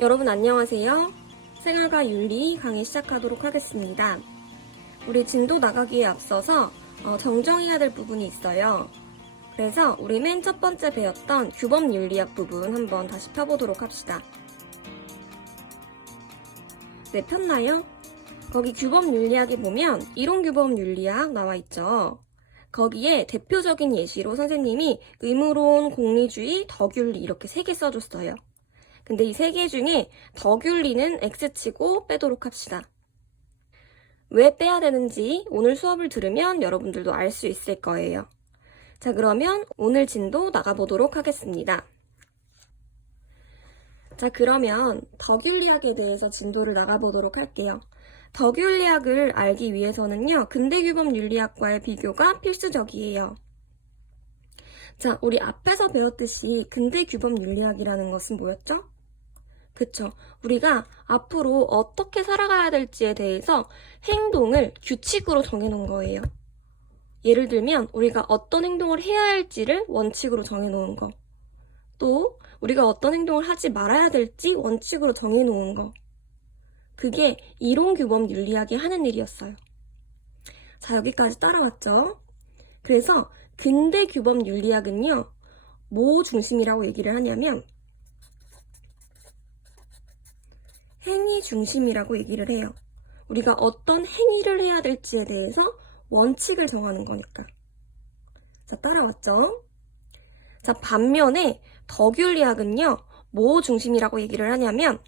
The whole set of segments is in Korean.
여러분 안녕하세요. 생활과 윤리 강의 시작하도록 하겠습니다. 우리 진도 나가기에 앞서서 정정해야 될 부분이 있어요. 그래서 우리 맨 첫 번째 배웠던 규범 윤리학 부분 한번 다시 펴보도록 합시다. 네, 폈나요? 거기 규범 윤리학에 보면 이론 규범 윤리학 나와 있죠. 거기에 대표적인 예시로 선생님이 의무론, 공리주의, 덕윤리 이렇게 3개 써줬어요. 근데 이 3개 중에 덕윤리는 X치고 빼도록 합시다. 왜 빼야 되는지 오늘 수업을 들으면 여러분들도 알 수 있을 거예요. 자, 그러면 오늘 진도 나가보도록 하겠습니다. 자, 그러면 덕윤리학에 대해서 진도를 나가보도록 할게요. 덕윤리학을 알기 위해서는요, 근대규범 윤리학과의 비교가 필수적이에요. 자, 우리 앞에서 배웠듯이 근대규범 윤리학이라는 것은 뭐였죠? 그쵸. 우리가 앞으로 어떻게 살아가야 될지에 대해서 행동을 규칙으로 정해놓은 거예요. 예를 들면 우리가 어떤 행동을 해야 할지를 원칙으로 정해놓은 거. 또 우리가 어떤 행동을 하지 말아야 될지 원칙으로 정해놓은 거. 그게 이론규범 윤리학이 하는 일이었어요. 자, 여기까지 따라왔죠? 그래서 근대규범 윤리학은요, 뭐 중심이라고 얘기를 하냐면 행위 중심이라고 얘기를 해요. 우리가 어떤 행위를 해야 될지에 대해서 원칙을 정하는 거니까. 자, 따라왔죠? 자, 반면에 덕윤리학은요, 뭐 중심이라고 얘기를 하냐면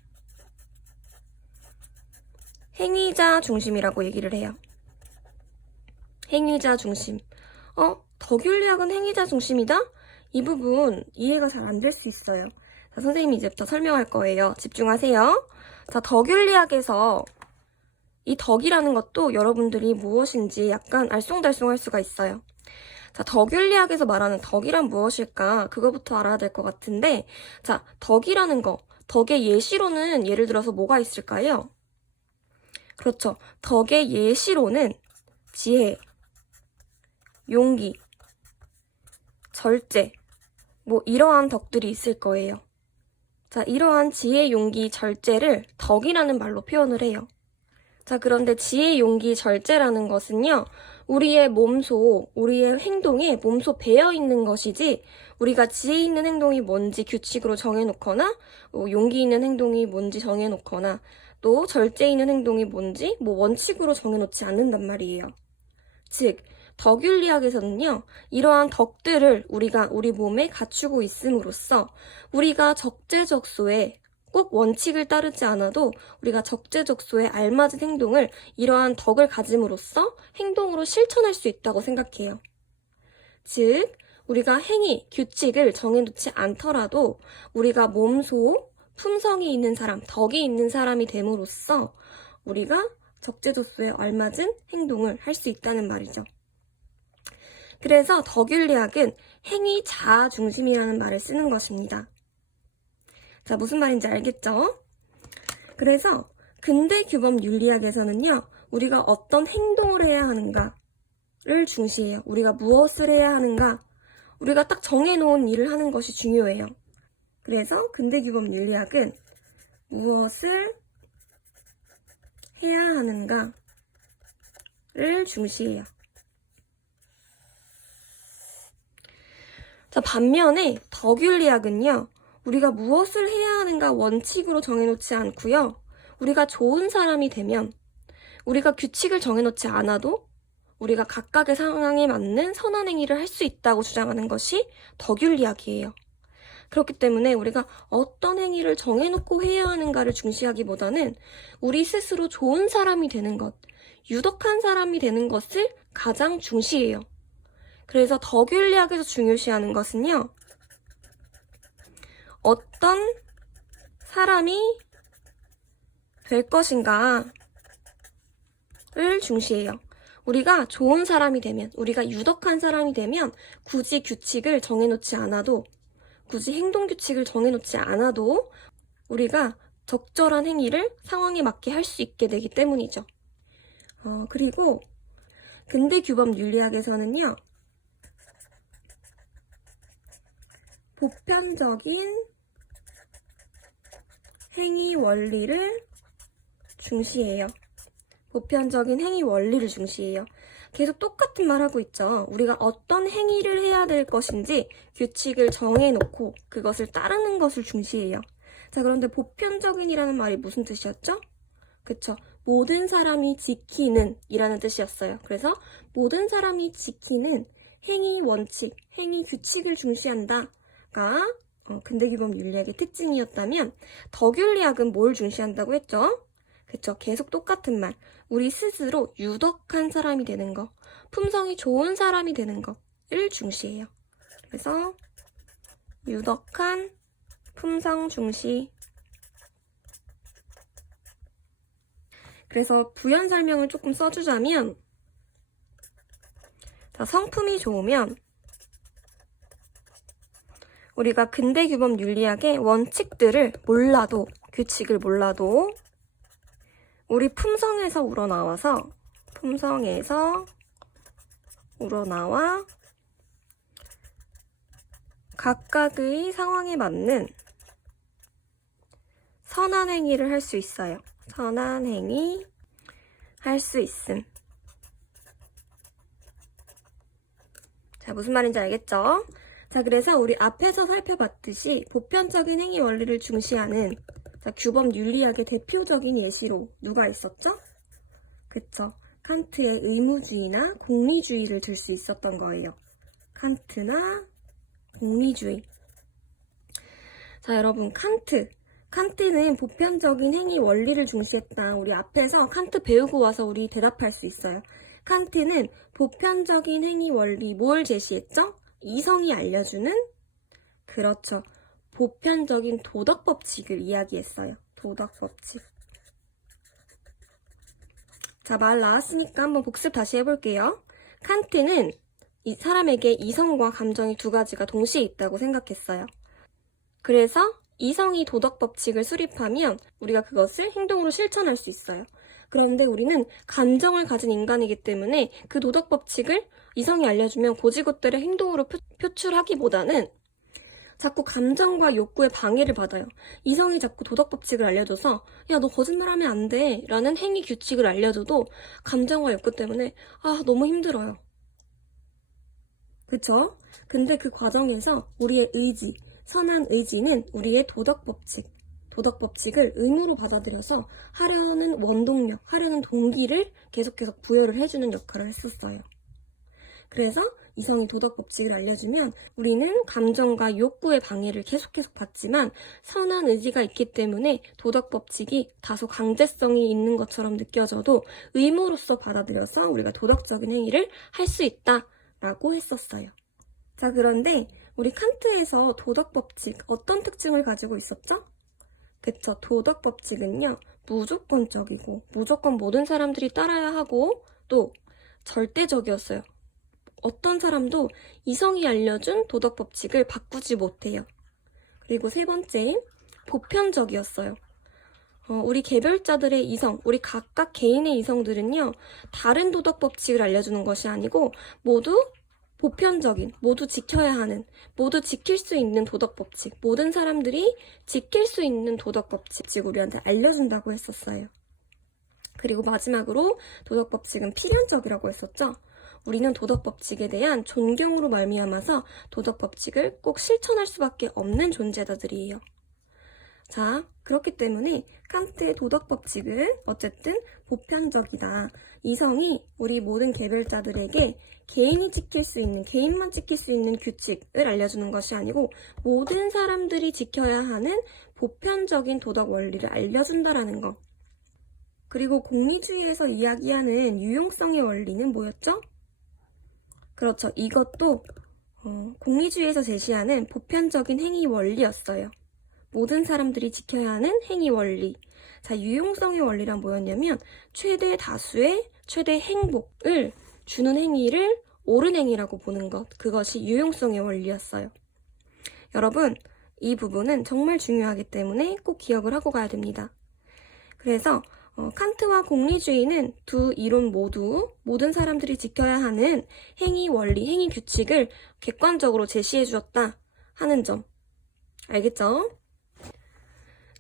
행위자 중심이라고 얘기를 해요. 행위자 중심. 덕윤리학은 행위자 중심이다? 이 부분 이해가 잘 안 될 수 있어요. 자, 선생님이 이제부터 설명할 거예요. 집중하세요. 자, 덕윤리학에서 이 덕이라는 것도 여러분들이 무엇인지 약간 알쏭달쏭할 수가 있어요. 자, 덕윤리학에서 말하는 덕이란 무엇일까? 그거부터 알아야 될 것 같은데, 자, 덕이라는 거, 덕의 예시로는 예를 들어서 뭐가 있을까요? 그렇죠. 덕의 예시로는 지혜, 용기, 절제, 뭐 이러한 덕들이 있을 거예요. 자, 이러한 지혜, 용기, 절제를 덕이라는 말로 표현을 해요. 자, 그런데 지혜, 용기, 절제라는 것은요, 우리의 몸소, 우리의 행동에 몸소 배어있는 것이지, 우리가 지혜 있는 행동이 뭔지 규칙으로 정해놓거나, 용기 있는 행동이 뭔지 정해놓거나, 또 절제 있는 행동이 뭔지 원칙으로 정해놓지 않는단 말이에요. 즉, 덕윤리학에서는요, 이러한 덕들을 우리가 우리 몸에 갖추고 있음으로써 우리가 적재적소에 꼭 원칙을 따르지 않아도 우리가 적재적소에 알맞은 행동을 이러한 덕을 가짐으로써 행동으로 실천할 수 있다고 생각해요. 즉, 우리가 행위, 규칙을 정해놓지 않더라도 우리가 몸소 품성이 있는 사람, 덕이 있는 사람이 됨으로써 우리가 적재적소에 알맞은 행동을 할 수 있다는 말이죠. 그래서 덕윤리학은 행위 자아 중심이라는 말을 쓰는 것입니다. 자, 무슨 말인지 알겠죠? 그래서 근대규범 윤리학에서는요, 우리가 어떤 행동을 해야 하는가를 중시해요. 우리가 무엇을 해야 하는가, 우리가 딱 정해놓은 일을 하는 것이 중요해요. 그래서 근대규범 윤리학은 무엇을 해야 하는가를 중시해요. 자, 반면에 덕윤리학은요, 우리가 무엇을 해야 하는가 원칙으로 정해놓지 않고요, 우리가 좋은 사람이 되면 우리가 규칙을 정해놓지 않아도 우리가 각각의 상황에 맞는 선한 행위를 할 수 있다고 주장하는 것이 덕윤리학이에요. 그렇기 때문에 우리가 어떤 행위를 정해놓고 해야 하는가를 중시하기보다는 우리 스스로 좋은 사람이 되는 것, 유덕한 사람이 되는 것을 가장 중시해요. 그래서 덕윤리학에서 중요시하는 것은요, 어떤 사람이 될 것인가를 중시해요. 우리가 좋은 사람이 되면, 우리가 유덕한 사람이 되면 굳이 규칙을 정해놓지 않아도, 굳이 행동 규칙을 정해놓지 않아도 우리가 적절한 행위를 상황에 맞게 할 수 있게 되기 때문이죠. 그리고 근대규범 윤리학에서는요, 보편적인 행위 원리를 중시해요. 보편적인 행위 원리를 중시해요. 계속 똑같은 말 하고 있죠. 우리가 어떤 행위를 해야 될 것인지 규칙을 정해놓고 그것을 따르는 것을 중시해요. 자, 그런데 보편적인이라는 말이 무슨 뜻이었죠? 그쵸. 모든 사람이 지키는 이라는 뜻이었어요. 그래서 모든 사람이 지키는 행위 원칙, 행위 규칙을 중시한다가 근대규범 윤리학의 특징이었다면 덕윤리학은 뭘 중시한다고 했죠? 그쵸. 계속 똑같은 말. 우리 스스로 유덕한 사람이 되는 거, 품성이 좋은 사람이 되는 것을 중시해요. 그래서 유덕한 품성 중시. 그래서 부연 설명을 조금 써주자면, 자, 성품이 좋으면 우리가 근대규범 윤리학의 원칙들을 몰라도, 규칙을 몰라도 우리 품성에서 우러나와 각각의 상황에 맞는 선한 행위를 할 수 있어요. 선한 행위 할 수 있음. 자, 무슨 말인지 알겠죠? 자, 그래서 우리 앞에서 살펴봤듯이 보편적인 행위 원리를 중시하는 규범 윤리학의 대표적인 예시로 누가 있었죠? 그쵸. 칸트의 의무주의나 공리주의를 들 수 있었던 거예요. 칸트나 공리주의. 자, 여러분, 칸트는 보편적인 행위 원리를 중시했다. 우리 앞에서 칸트 배우고 와서 우리 대답할 수 있어요. 칸트는 보편적인 행위 원리 뭘 제시했죠? 이성이 알려주는, 그렇죠, 보편적인 도덕 법칙을 이야기했어요. 도덕 법칙. 자, 말 나왔으니까 한번 복습 다시 해볼게요. 칸트는 이 사람에게 이성과 감정이 두 가지가 동시에 있다고 생각했어요. 그래서 이성이 도덕 법칙을 수립하면 우리가 그것을 행동으로 실천할 수 있어요. 그런데 우리는 감정을 가진 인간이기 때문에 그 도덕 법칙을 이성이 알려주면 고지것대로 행동으로 표출하기보다는 자꾸 감정과 욕구에 방해를 받아요. 이성이 자꾸 도덕 법칙을 알려줘서 야, 너 거짓말하면 안 돼 라는 행위 규칙을 알려줘도 감정과 욕구 때문에 너무 힘들어요. 그쵸? 근데 그 과정에서 우리의 의지, 선한 의지는 우리의 도덕 법칙을 의무로 받아들여서 하려는 원동력, 하려는 동기를 계속 부여를 해주는 역할을 했었어요. 그래서 이성이 도덕 법칙을 알려주면 우리는 감정과 욕구의 방해를 계속 받지만 선한 의지가 있기 때문에 도덕 법칙이 다소 강제성이 있는 것처럼 느껴져도 의무로서 받아들여서 우리가 도덕적인 행위를 할 수 있다라고 했었어요. 자, 그런데 우리 칸트에서 도덕 법칙 어떤 특징을 가지고 있었죠? 그쵸, 도덕 법칙은요, 무조건적이고 무조건 모든 사람들이 따라야 하고 또 절대적이었어요. 어떤 사람도 이성이 알려준 도덕 법칙을 바꾸지 못해요. 그리고 세 번째, 보편적이었어요. 우리 개별자들의 이성, 우리 각각 개인의 이성들은요, 다른 도덕 법칙을 알려주는 것이 아니고 모두 보편적인, 모두 지켜야 하는, 모두 지킬 수 있는 도덕 법칙, 모든 사람들이 지킬 수 있는 도덕 법칙 우리한테 알려준다고 했었어요. 그리고 마지막으로 도덕 법칙은 필연적이라고 했었죠. 우리는 도덕 법칙에 대한 존경으로 말미암아서 도덕 법칙을 꼭 실천할 수밖에 없는 존재자들이에요. 자, 그렇기 때문에 칸트의 도덕 법칙은 어쨌든 보편적이다. 이성이 우리 모든 개별자들에게 개인만 지킬 수 있는 규칙을 알려주는 것이 아니고 모든 사람들이 지켜야 하는 보편적인 도덕 원리를 알려준다라는 거. 그리고 공리주의에서 이야기하는 유용성의 원리는 뭐였죠? 그렇죠. 이것도 공리주의에서 제시하는 보편적인 행위 원리였어요. 모든 사람들이 지켜야 하는 행위 원리. 자, 유용성의 원리란 뭐였냐면 최대 다수의 최대 행복을 주는 행위를 옳은 행위라고 보는 것. 그것이 유용성의 원리였어요. 여러분, 이 부분은 정말 중요하기 때문에 꼭 기억을 하고 가야 됩니다. 그래서 칸트와 공리주의는 두 이론 모두 모든 사람들이 지켜야 하는 행위 원리, 행위 규칙을 객관적으로 제시해 주었다 하는 점. 알겠죠?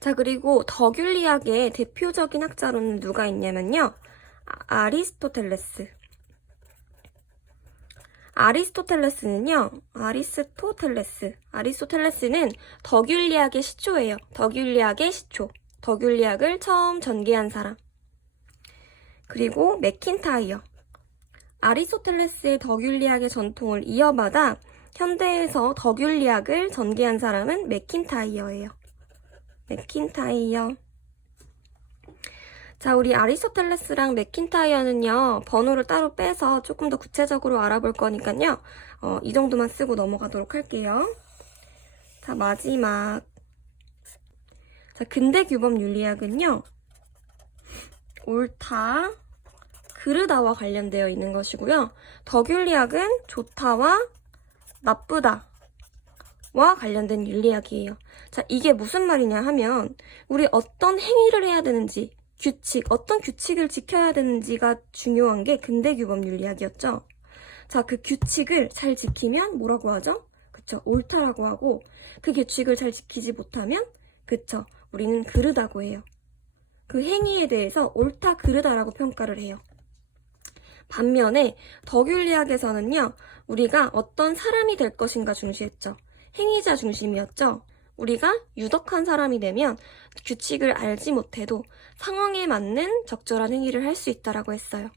자, 그리고 덕윤리학의 대표적인 학자로는 누가 있냐면요. 아리스토텔레스. 아리스토텔레스는 덕윤리학의 시초예요. 덕윤리학의 시초. 덕윤리학을 처음 전개한 사람. 그리고 맥킨타이어. 아리스토텔레스의 덕윤리학의 전통을 이어받아 현대에서 덕윤리학을 전개한 사람은 맥킨타이어예요. 맥킨타이어. 자, 우리 아리스토텔레스랑 맥킨타이어는요, 번호를 따로 빼서 조금 더 구체적으로 알아볼 거니까요, 이 정도만 쓰고 넘어가도록 할게요. 자, 마지막. 자, 근대규범윤리학은요, 옳다, 그르다와 관련되어 있는 것이고요. 덕윤리학은 좋다와 나쁘다와 관련된 윤리학이에요. 자, 이게 무슨 말이냐 하면 우리 어떤 행위를 해야 되는지 어떤 규칙을 지켜야 되는지가 중요한 게 근대규범 윤리학이었죠. 자, 그 규칙을 잘 지키면 뭐라고 하죠? 그쵸, 옳다라고 하고 그 규칙을 잘 지키지 못하면 그쵸, 우리는 그르다고 해요. 그 행위에 대해서 옳다, 그르다라고 평가를 해요. 반면에 덕윤리학에서는요, 우리가 어떤 사람이 될 것인가 중시했죠. 행위자 중심이었죠. 우리가 유덕한 사람이 되면 규칙을 알지 못해도 상황에 맞는 적절한 행위를 할 수 있다라고 했어요.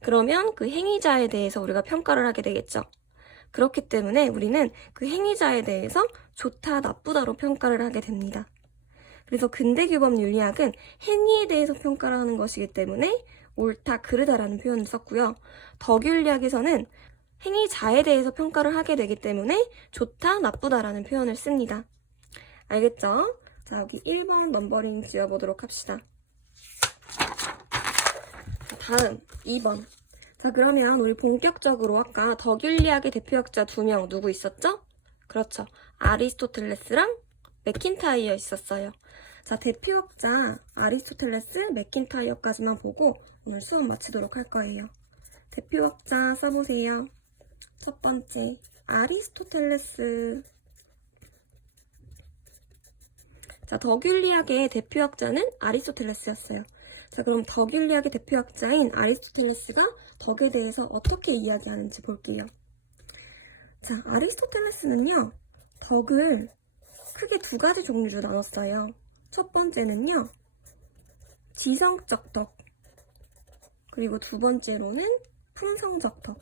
그러면 그 행위자에 대해서 우리가 평가를 하게 되겠죠. 그렇기 때문에 우리는 그 행위자에 대해서 좋다, 나쁘다로 평가를 하게 됩니다. 그래서 근대규범 윤리학은 행위에 대해서 평가를 하는 것이기 때문에 옳다, 그르다라는 표현을 썼고요. 덕윤리학에서는 행위자에 대해서 평가를 하게 되기 때문에 좋다, 나쁘다라는 표현을 씁니다. 알겠죠? 자, 여기 1번 넘버링 지어보도록 합시다. 다음 2번. 자, 그러면 우리 본격적으로 아까 덕윤리학의 대표학자 2명 누구 있었죠? 그렇죠. 아리스토텔레스랑 맥킨타이어 있었어요. 자, 대표학자 아리스토텔레스, 맥킨타이어까지만 보고 오늘 수업 마치도록 할 거예요. 대표학자 써보세요. 첫 번째, 아리스토텔레스. 자, 덕윤리학의 대표학자는 아리스토텔레스였어요. 자, 그럼 덕윤리학의 대표학자인 아리스토텔레스가 덕에 대해서 어떻게 이야기하는지 볼게요. 자, 아리스토텔레스는요, 덕을 크게 2가지 종류로 나눴어요. 첫 번째는요, 지성적 덕. 그리고 2번째로는 품성적 덕.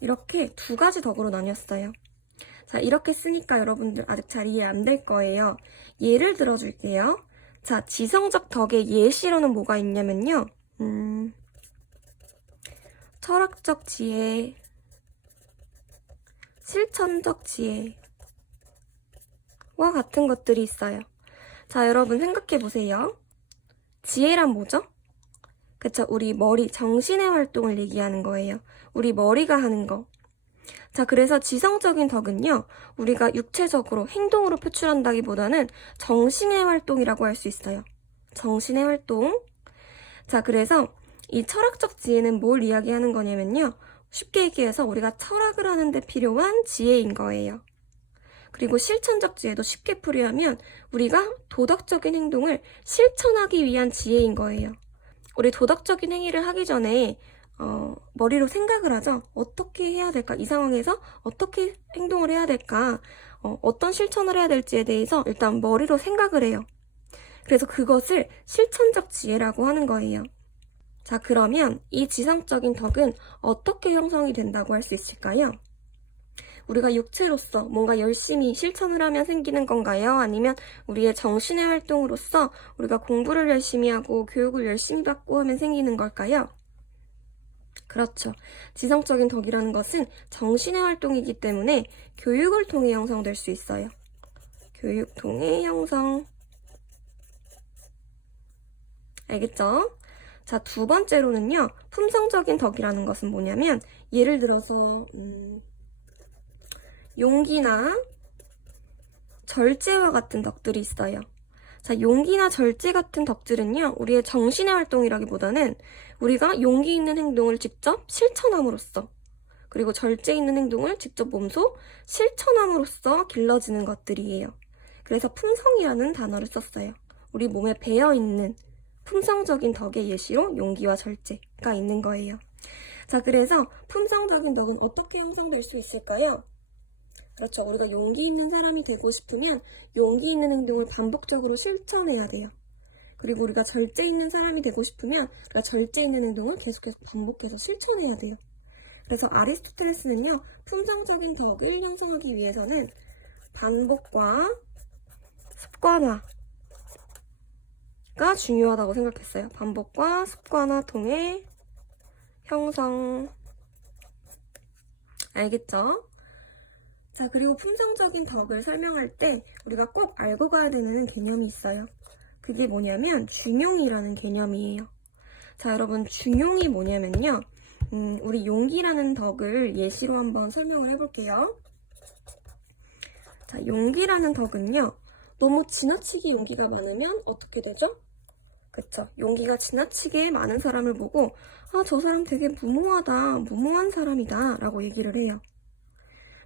이렇게 2가지 덕으로 나뉘었어요. 자, 이렇게 쓰니까 여러분들 아직 잘 이해 안 될 거예요. 예를 들어줄게요. 자, 지성적 덕의 예시로는 뭐가 있냐면요. 철학적 지혜, 실천적 지혜와 같은 것들이 있어요. 자, 여러분 생각해 보세요. 지혜란 뭐죠? 그쵸, 우리 머리, 정신의 활동을 얘기하는 거예요. 우리 머리가 하는 거. 자, 그래서 지성적인 덕은요, 우리가 육체적으로 행동으로 표출한다기보다는 정신의 활동이라고 할 수 있어요. 정신의 활동. 자, 그래서 이 철학적 지혜는 뭘 이야기하는 거냐면요, 쉽게 얘기해서 우리가 철학을 하는데 필요한 지혜인 거예요. 그리고 실천적 지혜도 쉽게 풀이하면 우리가 도덕적인 행동을 실천하기 위한 지혜인 거예요. 우리 도덕적인 행위를 하기 전에 머리로 생각을 하죠. 어떻게 해야 될까? 이 상황에서 어떻게 행동을 해야 될까? 어떤 실천을 해야 될지에 대해서 일단 머리로 생각을 해요. 그래서 그것을 실천적 지혜라고 하는 거예요. 자, 그러면 이 지성적인 덕은 어떻게 형성이 된다고 할 수 있을까요? 우리가 육체로서 뭔가 열심히 실천을 하면 생기는 건가요? 아니면 우리의 정신의 활동으로서 우리가 공부를 열심히 하고 교육을 열심히 받고 하면 생기는 걸까요? 그렇죠. 지성적인 덕이라는 것은 정신의 활동이기 때문에 교육을 통해 형성될 수 있어요. 교육 통해 형성. 알겠죠? 자, 2번째로는요. 품성적인 덕이라는 것은 뭐냐면 예를 들어서 용기나 절제와 같은 덕들이 있어요. 자, 용기나 절제 같은 덕들은요, 우리의 정신의 활동이라기보다는 우리가 용기 있는 행동을 직접 실천함으로써, 그리고 절제 있는 행동을 직접 몸소 실천함으로써 길러지는 것들이에요. 그래서 품성이라는 단어를 썼어요. 우리 몸에 배어있는 품성적인 덕의 예시로 용기와 절제가 있는 거예요. 자, 그래서 품성적인 덕은 어떻게 형성될 수 있을까요? 그렇죠. 우리가 용기 있는 사람이 되고 싶으면 용기 있는 행동을 반복적으로 실천해야 돼요. 그리고 우리가 절제 있는 사람이 되고 싶으면 우리가 절제 있는 행동을 계속해서 반복해서 실천해야 돼요. 그래서 아리스토텔레스는요, 품성적인 덕을 형성하기 위해서는 반복과 습관화가 중요하다고 생각했어요. 반복과 습관화 통해 형성. 알겠죠? 자, 그리고 품성적인 덕을 설명할 때 우리가 꼭 알고 가야 되는 개념이 있어요. 그게 뭐냐면 중용이라는 개념이에요. 자, 여러분, 중용이 뭐냐면요. 우리 용기라는 덕을 예시로 한번 설명을 해볼게요. 자, 용기라는 덕은요. 너무 지나치게 용기가 많으면 어떻게 되죠? 그쵸? 용기가 지나치게 많은 사람을 보고 아, 저 사람 되게 무모하다, 무모한 사람이다 라고 얘기를 해요.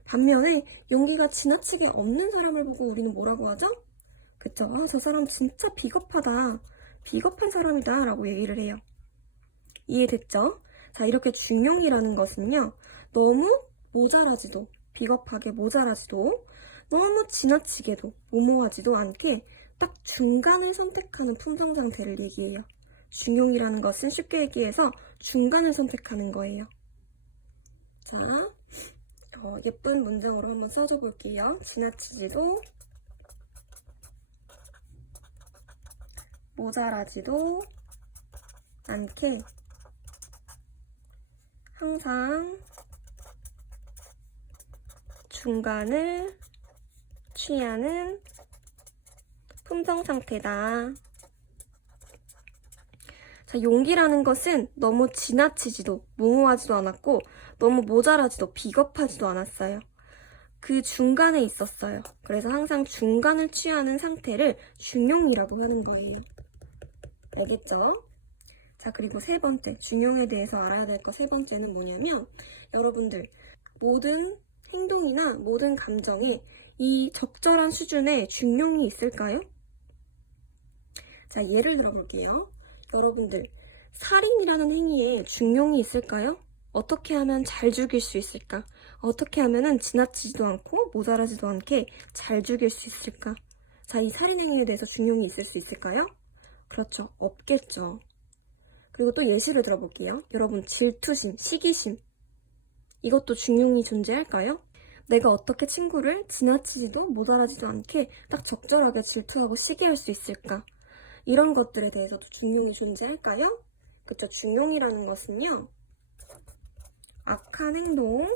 반면에 용기가 지나치게 없는 사람을 보고 우리는 뭐라고 하죠? 그쵸? 아, 저 사람 진짜 비겁하다, 비겁한 사람이다 라고 얘기를 해요. 이해됐죠? 자, 이렇게 중용이라는 것은요, 너무 모자라지도, 비겁하게 모자라지도, 너무 지나치게도 무모하지도 않게 딱 중간을 선택하는 품성 상태를 얘기해요. 중용이라는 것은 쉽게 얘기해서 중간을 선택하는 거예요. 자, 예쁜 문장으로 한번 써줘 볼게요. 지나치지도, 모자라지도 않게 항상 중간을 취하는 품성 상태다. 자, 용기라는 것은 너무 지나치지도 무모하지도 않았고 너무 모자라지도 비겁하지도 않았어요. 그 중간에 있었어요. 그래서 항상 중간을 취하는 상태를 중용이라고 하는 거예요. 알겠죠? 자, 그리고 세 번째, 중용에 대해서 알아야 될 거 세 번째는 뭐냐면 여러분들, 모든 행동이나 모든 감정에 이 적절한 수준의 중용이 있을까요? 자, 예를 들어볼게요. 여러분들, 살인이라는 행위에 중용이 있을까요? 어떻게 하면 잘 죽일 수 있을까? 어떻게 하면은 지나치지도 않고 모자라지도 않게 잘 죽일 수 있을까? 자, 이 살인 행위에 대해서 중용이 있을 수 있을까요? 그렇죠. 없겠죠. 그리고 또 예시를 들어볼게요. 여러분, 질투심, 시기심. 이것도 중용이 존재할까요? 내가 어떻게 친구를 지나치지도 모자라지도 않게 딱 적절하게 질투하고 시기할 수 있을까? 이런 것들에 대해서도 중용이 존재할까요? 그쵸? 중용이라는 것은요, 악한 행동,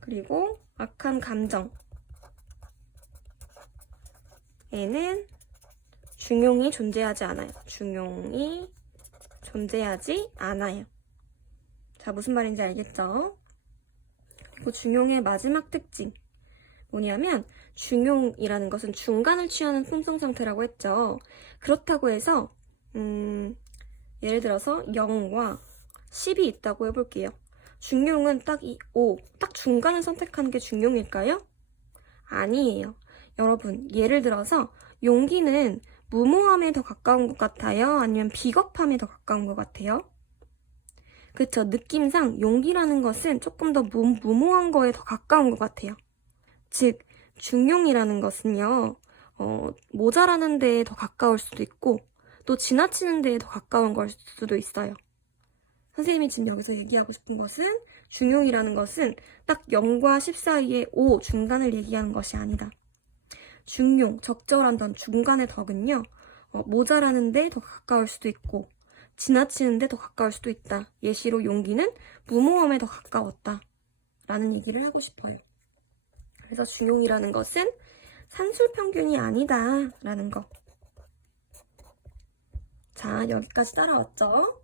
그리고 악한 감정에는 중용이 존재하지 않아요. 중용이 존재하지 않아요. 자, 무슨 말인지 알겠죠? 그리고 중용의 마지막 특징 뭐냐면 중용이라는 것은 중간을 취하는 품성 상태라고 했죠. 그렇다고 해서 예를 들어서 0과 10이 있다고 해볼게요. 중용은 딱 이 5, 딱 중간을 선택하는 게 중용일까요? 아니에요. 여러분, 예를 들어서 용기는 무모함에 더 가까운 것 같아요? 아니면 비겁함에 더 가까운 것 같아요? 그쵸. 느낌상 용기라는 것은 조금 더 무모한 거에 더 가까운 것 같아요. 즉, 중용이라는 것은요, 모자라는 데에 더 가까울 수도 있고, 또 지나치는 데에 더 가까운 걸 수도 있어요. 선생님이 지금 여기서 얘기하고 싶은 것은 중용이라는 것은 딱 0과 10 사이의 5 중간을 얘기하는 것이 아니다. 중용, 적절한 던 중간의 덕은요, 모자라는 데 더 가까울 수도 있고 지나치는 데 더 가까울 수도 있다. 예시로 용기는 무모함에 더 가까웠다 라는 얘기를 하고 싶어요. 그래서 중용이라는 것은 산술평균이 아니다 라는 거. 자, 여기까지 따라왔죠?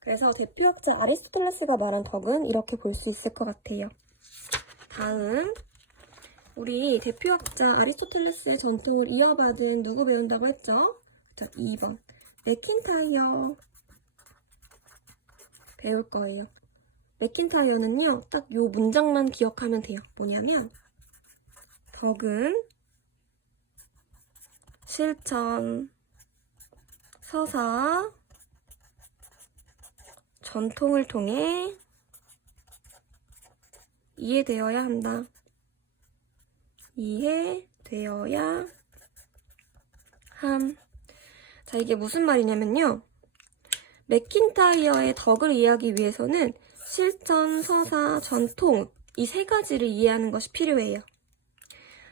그래서 대표학자 아리스토텔레스가 말한 덕은 이렇게 볼 수 있을 것 같아요. 다음, 우리 대표학자 아리스토텔레스의 전통을 이어받은 누구 배운다고 했죠? 자, 2번 맥킨타이어 배울 거예요. 맥킨타이어는요, 딱 요 문장만 기억하면 돼요. 뭐냐면 덕은 실천, 서사, 전통을 통해 이해되어야 한다. 이해되어야 함. 자, 이게 무슨 말이냐면요. 맥킨타이어의 덕을 이해하기 위해서는 실천, 서사, 전통 이 세 가지를 이해하는 것이 필요해요.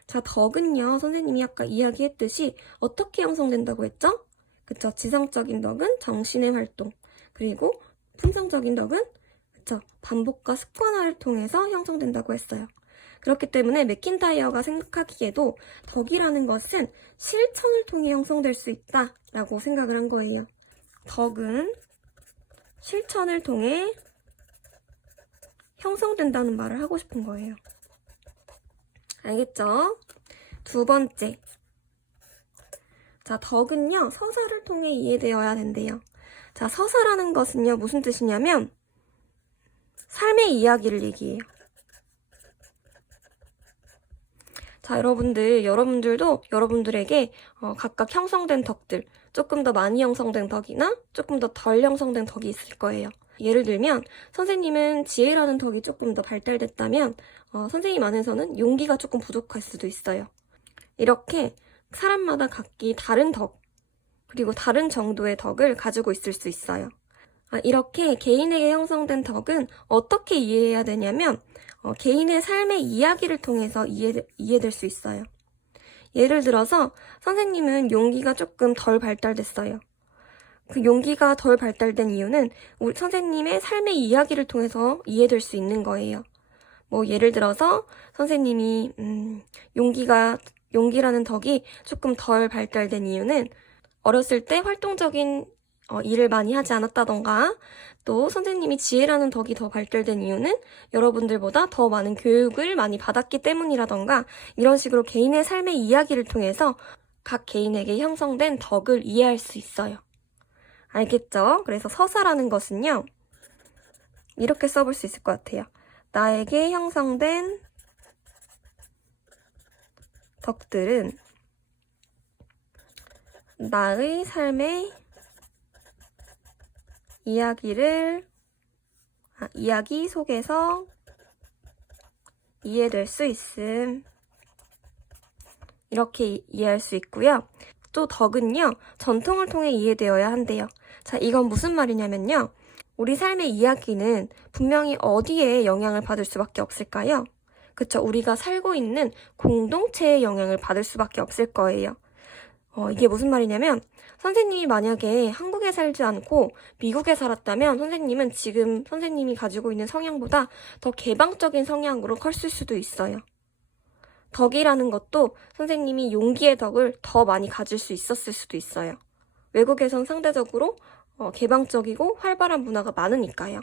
자, 덕은요. 선생님이 아까 이야기했듯이 어떻게 형성된다고 했죠? 그쵸? 지성적인 덕은 정신의 활동. 그리고 품성적인 덕은 그쵸? 반복과 습관화를 통해서 형성된다고 했어요. 그렇기 때문에 맥킨타이어가 생각하기에도 덕이라는 것은 실천을 통해 형성될 수 있다라고 생각을 한 거예요. 덕은 실천을 통해 형성된다는 말을 하고 싶은 거예요. 알겠죠? 두 번째. 자, 덕은요, 서사를 통해 이해되어야 된대요. 자, 서사라는 것은요, 무슨 뜻이냐면, 삶의 이야기를 얘기해요. 자, 여러분들도 여러분들에게 각각 형성된 덕들, 조금 더 많이 형성된 덕이나 조금 더 덜 형성된 덕이 있을 거예요. 예를 들면 선생님은 지혜라는 덕이 조금 더 발달됐다면 선생님 안에서는 용기가 조금 부족할 수도 있어요. 이렇게 사람마다 각기 다른 덕, 그리고 다른 정도의 덕을 가지고 있을 수 있어요. 이렇게 개인에게 형성된 덕은 어떻게 이해해야 되냐면 개인의 삶의 이야기를 통해서 이해될 수 있어요. 예를 들어서 선생님은 용기가 조금 덜 발달됐어요. 그 용기가 덜 발달된 이유는 우리 선생님의 삶의 이야기를 통해서 이해될 수 있는 거예요. 뭐 예를 들어서 선생님이 용기라는 덕이 조금 덜 발달된 이유는 어렸을 때 활동적인 일을 많이 하지 않았다던가, 또 선생님이 지혜라는 덕이 더 발달된 이유는 여러분들보다 더 많은 교육을 많이 받았기 때문이라던가, 이런 식으로 개인의 삶의 이야기를 통해서 각 개인에게 형성된 덕을 이해할 수 있어요. 알겠죠? 그래서 서사라는 것은요, 이렇게 써볼 수 있을 것 같아요. 나에게 형성된 덕들은 나의 삶의 이야기 속에서 이해될 수 있음. 이렇게 이해할 수 있고요. 또 덕은요, 전통을 통해 이해되어야 한대요. 자, 이건 무슨 말이냐면요. 우리 삶의 이야기는 분명히 어디에 영향을 받을 수밖에 없을까요? 그쵸? 우리가 살고 있는 공동체의 영향을 받을 수밖에 없을 거예요. 이게 무슨 말이냐면 선생님이 만약에 한국에 살지 않고 미국에 살았다면 선생님은 지금 선생님이 가지고 있는 성향보다 더 개방적인 성향으로 컸을 수도 있어요. 덕이라는 것도 선생님이 용기의 덕을 더 많이 가질 수 있었을 수도 있어요. 외국에선 상대적으로 개방적이고 활발한 문화가 많으니까요.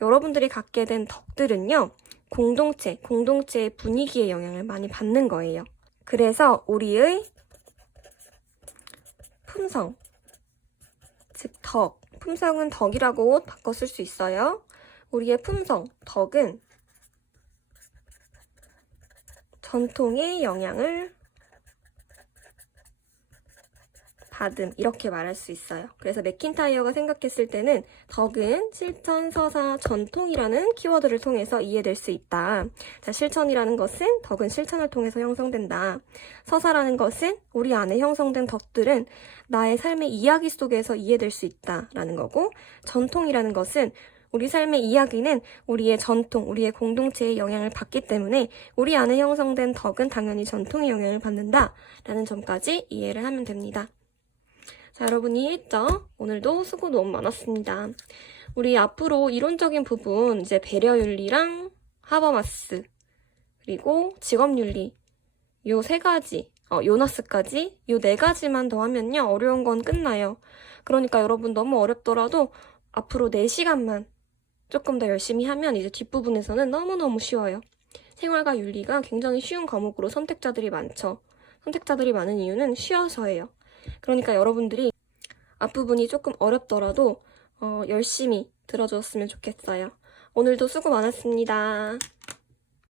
여러분들이 갖게 된 덕들은요, 공동체의 분위기에 영향을 많이 받는 거예요. 그래서 우리의 품성, 즉 덕, 품성은 덕이라고 바꿔 쓸 수 있어요. 우리의 품성, 덕은 전통의 영향을 받음, 이렇게 말할 수 있어요. 그래서 맥킨타이어가 생각했을 때는 덕은 실천, 서사, 전통이라는 키워드를 통해서 이해될 수 있다. 자, 실천이라는 것은 덕은 실천을 통해서 형성된다. 서사라는 것은 우리 안에 형성된 덕들은 나의 삶의 이야기 속에서 이해될 수 있다라는 거고, 전통이라는 것은 우리 삶의 이야기는 우리의 전통, 우리의 공동체의 영향을 받기 때문에 우리 안에 형성된 덕은 당연히 전통의 영향을 받는다라는 점까지 이해를 하면 됩니다. 자, 여러분 이해했죠? 오늘도 수고 너무 많았습니다. 우리 앞으로 이론적인 부분, 이제 배려윤리랑 하버마스, 그리고 직업윤리, 요 세 가지, 요나스까지, 요 네 가지만 더 하면요, 어려운 건 끝나요. 그러니까 여러분 너무 어렵더라도 앞으로 4시간만 조금 더 열심히 하면 이제 뒷부분에서는 너무너무 쉬워요. 생활과 윤리가 굉장히 쉬운 과목으로 선택자들이 많죠. 선택자들이 많은 이유는 쉬워서예요. 그러니까 여러분들이 앞부분이 조금 어렵더라도 열심히 들어줬으면 좋겠어요. 오늘도 수고 많았습니다.